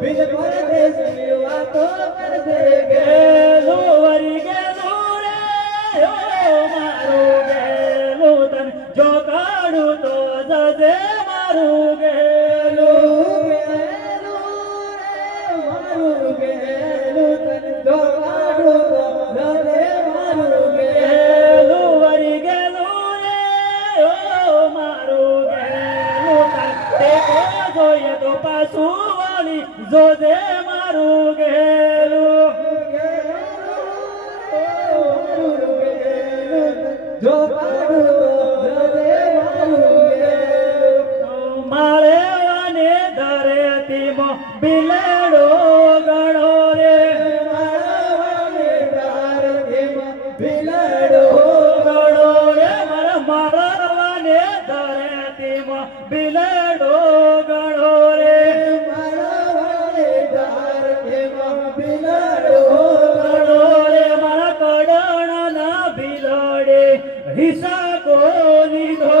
બીજ પરદેશની વાતો કરશે ગેલું વરી ગેલું રે ઓ મારું ગેલું તન જો કાઢું તો જજે મારું ગેલું મારું ગેલું તન જો કાઢું તો જજે મારું ગેલું વરી ગેલું રે ઓ મારું ગેલું તન ટેકો જોઈએ તો પાછું વાળી જોજે મારું ગેલું જો કાઢું તો જજે મારું ગેલું માળે વાને ધરતીમાં બિલાડો ગણો રે માળાવાને ધરતીમાં બિલાડો ગણો રે માળાવાને ધરતીમાં બિલાડો ગણો રે માળાવાને ધરતીમાં બિલાડો ગણો રે મારા કડણના બિલાડે હિસા કો લીધો